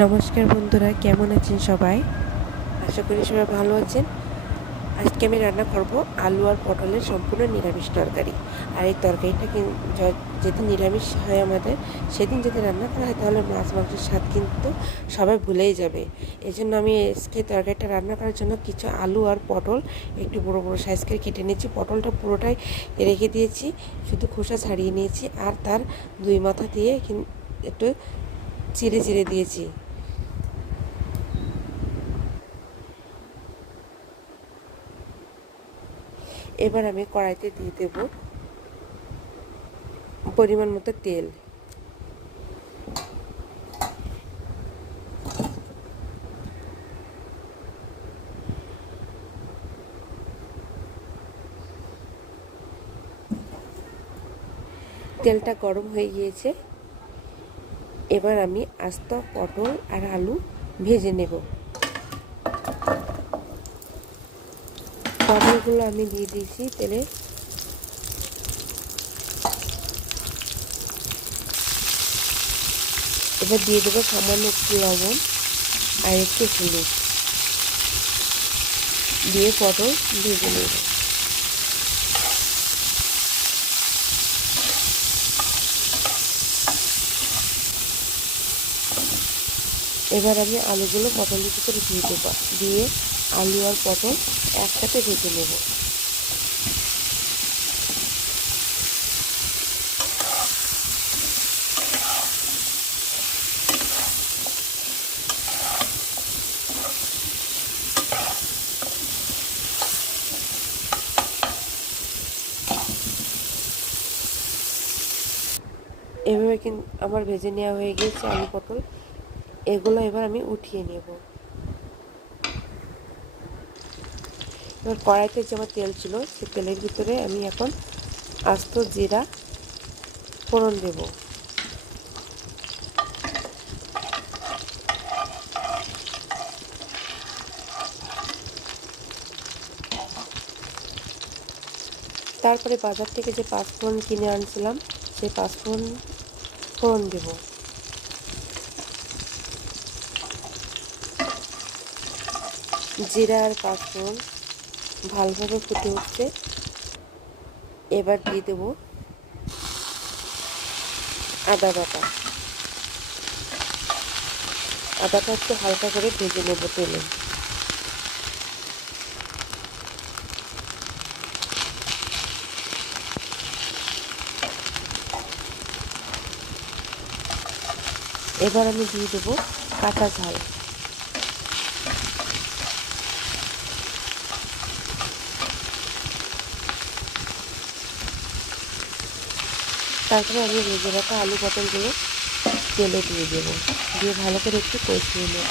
নমস্কার বন্ধুরা, কেমন আছেন সবাই? আশা করি সবাই ভালো আছেন। আজকে আমি রান্না করব আলু আর পটলের সম্পূর্ণ নিরামিষ তরকারি। আর এই তরকারিটা যেদিন নিরামিষ হয় আমাদের, সেদিন যদি রান্না করা হয় তাহলে মাছ মাংসের স্বাদ কিন্তু সবাই ভুলেই যাবে। এই জন্য আমি আজকে তরকারিটা রান্না করার জন্য কিছু আলু আর পটল একটু বড় বড় সাইজ করে কেটে নিয়েছি। পটলটা পুরোটাই রেখে দিয়েছি, শুধু খোসা ছাড়িয়ে নিয়েছি আর তার দুই মাথা দিয়ে একটু চিড়ে চিড়ে দিয়েছি। এবার আমি কড়াইতে দিয়ে দেব পরিমাণ মতো তেল। তেলটা গরম হয়ে গিয়েছে। এবার আমি আস্ত পটল আর আলু ভেজে নেব। পটলগুলো আমি দিয়ে দিয়েছি তেলে। এবার দিয়ে দেবো সামান্য একটু লবণ আর একটু হলুদ দিয়ে পটল ভেজে নেব। এবার আমি আলুগুলো পটলের ভিতরে দিয়ে দেবো, দিয়ে আলু আর পটল একসাথে ভেজে নেব। এভাবে কিন্তু আমার ভেজে নেওয়া হয়ে গিয়েছে আলু পটল। এগুলো এবার আমি উঠিয়ে নেব। এবার কড়াইতে যে আমার তেল ছিল, সেই তেলের ভিতরে আমি এখন আস্ত জিরা ফোড়ন দেব। তারপরে বাজার থেকে যে পাঁচফোড়ন কিনে আনছিলাম, সেই পাঁচফোড়ন ফোড়ন দেব। জিরা আর পাঁচফোড়ন ভালোভাবে ফুটে উঠছে। এবার দিয়ে দেব আদা বাটা। আদাটা একটু হালকা করে ভেজে নেব তেলে। এবার আমি দিয়ে দেব কাঁচা ঝাল। তারপরে আমি ভেজে রাখা আলু পটলগুলো তেলে দিয়ে দেব, দিয়ে ভালো করে একটু কষিয়ে নেব।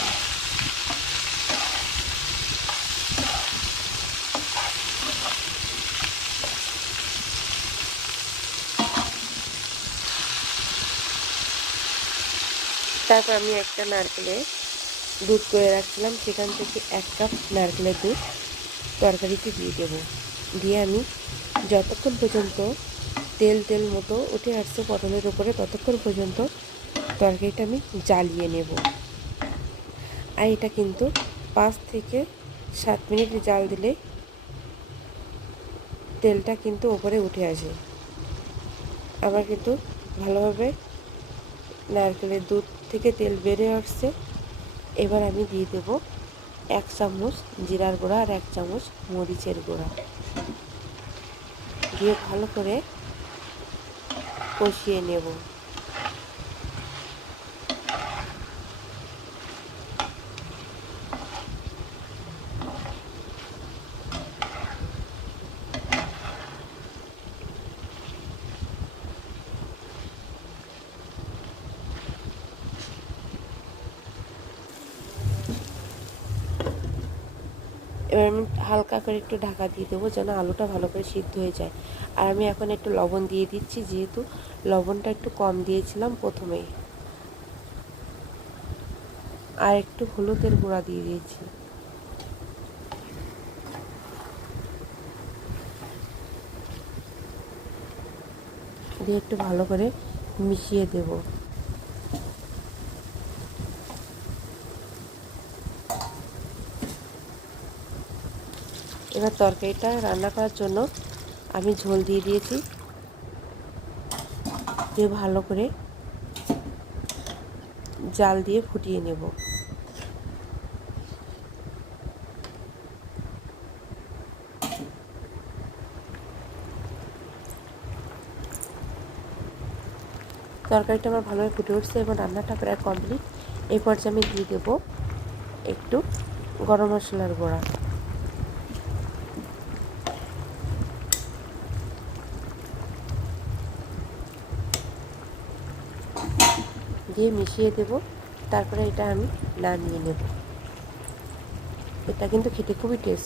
তারপর আমি একটা নারকেলে দুধ করে রাখছিলাম, সেখান থেকে 1 কাপ নারকেলের দুধ তরকারিতে দিয়ে দেব। দিয়ে আমি যতক্ষণ পর্যন্ত তেল তেল মতো উঠে আসছে পটলের উপরে, ততক্ষণ পর্যন্ত তরকারিটা আমি জ্বালিয়ে নেব। আর এটা কিন্তু 5 থেকে 7 মিনিট জাল দিলে তেলটা কিন্তু ওপরে উঠে আসে। আবার কিন্তু ভালোভাবে নারকেলের দুধ থেকে তেল বেরিয়ে আসছে। এবার আমি দিয়ে দেব 1 চামচ জিরার গুঁড়া আর 1 চামচ মরিচের গুঁড়া, দিয়ে ভালো করে কষিয়ে নেব। এবার আমি হালকা করে একটু ঢাকা দিয়ে দেবো, যেন আলুটা ভালো করে সিদ্ধ হয়ে যায়। আর আমি এখন একটু লবণ দিয়ে দিচ্ছি, যেহেতু লবণটা একটু কম দিয়েছিলাম প্রথমেই। আর একটু হলুদের গুঁড়া দিয়ে দিয়েছি। দিয়ে একটু ভালো করে মিশিয়ে দেব। এবার তরকারিটা রান্না করার জন্য আমি ঝোল দিয়ে দিয়েছি, দিয়ে ভালো করে জাল দিয়ে ফুটিয়ে নেব। তরকারিটা আমার ভালোভাবে ফুটে উঠছে এবং রান্নাটা প্রায় কমপ্লিট। এই পর্যায়ে আমি দিয়ে দেবো একটু গরম মশলার গুঁড়া, দিয়ে মিশিয়ে দেব। তারপরে এটা আমি নামিয়ে নেব। এটা কিন্তু খেতে খুবই টেস্ট।